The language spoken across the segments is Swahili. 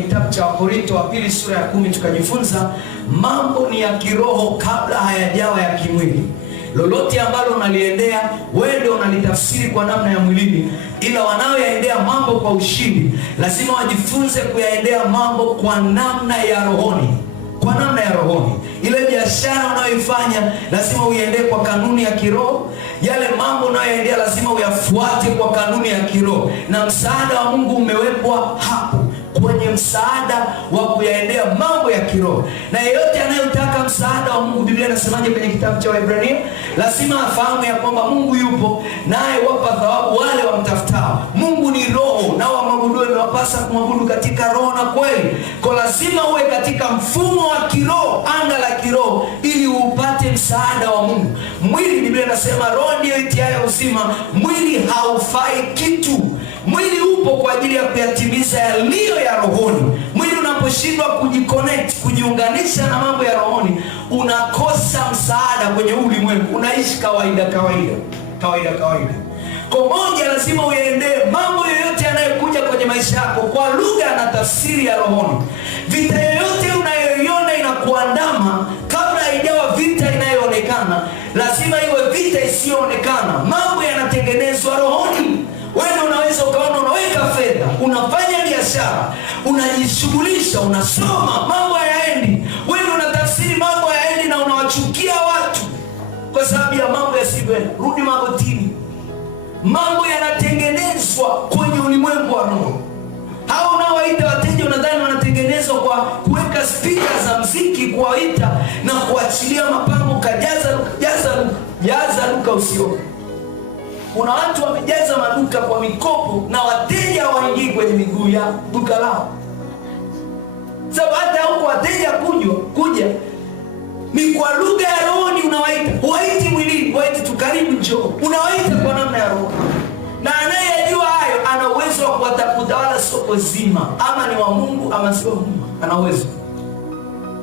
Kitabu cha Wakorintho wa pili sura ya 10 tukajifunza mambo ni ya kiroho kabla hayajawa ya kimwili. Lolote ambalo unaliendea wewe ndio unalitafsiri kwa namna ya mwilini, ila wanaoyaendea mambo kwa ushindi lazima wajifunze kuyaendea mambo kwa namna ya rohoni. Kwa namna ya rohoni. Ile biashara unayoifanya lazima uiendee kwa kanuni ya kiroho. Yale mambo unayoendea lazima uyafuate kwa kanuni ya kiroho. Na msaada wa Mungu umewekwa hapo kwenye msaada wa kuyaendea mambo ya kiroho. Na yeyote anayotaka msaada wa Mungu, Biblia inasemaje kwenye kitabu cha Waebrania? Lazima afahamu ya kwamba Mungu yupo naye wapa thawabu wale wamtafutao. Mungu ni roho, nao wamwabudu inawapasa kumwabudu katika roho na kweli. Kwa lazima uwe katika mfumo wa kiroho, anga la kiroho, ili upate msaada wa Mungu. Mwili, Biblia inasema roho ndiyo itiayo uzima, mwili haufai kitu. Mwili upo kwa ajili ya kuyatimiza yaliyo ya rohoni. Mwili unaposhindwa kujiconnect, kujiunganisha na mambo ya rohoni, unakosa msaada kwenye ulimwengu, unaishi kawaida. Kwa moja, lazima uyaendee mambo yoyote yanayokuja kwenye maisha yako kwa lugha na tafsiri ya rohoni. Vita yoyote unayoiona inakuandama, kabla haijawa vita inayoonekana, lazima iwe vita isiyoonekana. Mambo yanatengenezwa rohoni. Wewe unaweza ukaona unaweka fedha, unafanya biashara, unajishughulisha, unasoma, mambo hayaendi. Wewe unatafsiri mambo hayaendi na unawachukia watu kwa sababu ya mambo yasivyo. Rudi magotini. Mambo yanatengenezwa kwenye ulimwengu wa roho. Hao unaowaita wateja unadhani wanatengenezwa kwa kuweka speaker za muziki, kuwaita na kuachilia mapango jaza Luka usio. Kuna watu wamejaza maduka kwa mikopo na wateja waingii kwenye miguu ya duka lao. Sababu hata huko wateja kuja ni kwa lugha ya rohoni unawaita. Huwaiti mwilini, huwaiti tu karibu njoo. Unawaita kwa namna ya roho. Na anayejua hayo ana uwezo wa kuwatafuta wala soko zima. Ama ni wa Mungu ama sio Mungu. Ana uwezo.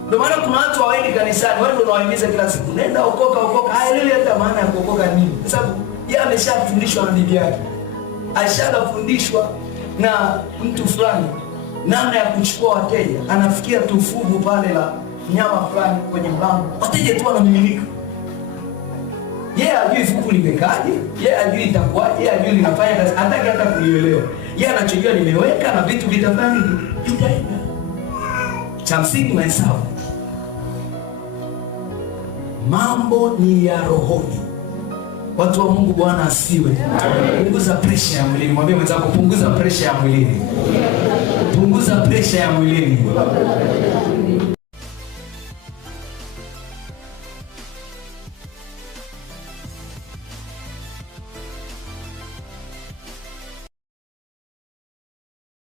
Ndio maana kuna watu hawaendi kanisani, wao ndio wanawahimiza kila siku, nenda okoka. Haelewi hata maana ya kuokoka nini. Kwa sababu yeye ameshafundishwa na bibi yake. Ashafundishwa na mtu fulani namna ya kuchukua wateja. Anafikia tufugu pale la nyama fulani kwenye mlango. Wateja tu wanamiminika. Yeye ajui fuku limekaje, yeye ajui itakuwaje, yeye ajui linafanya kazi, hataki hata kulielewa. Yeye anachojua nimeweka na vitu vitafanya vitaenda. Cha msingi mahesabu. Mambo ni ya rohoni. Watu wa Mungu, Bwana asiwe. Punguza pressure ya mwilini. Mwambie mwenzako punguza pressure ya mwilini. Punguza pressure ya mwilini.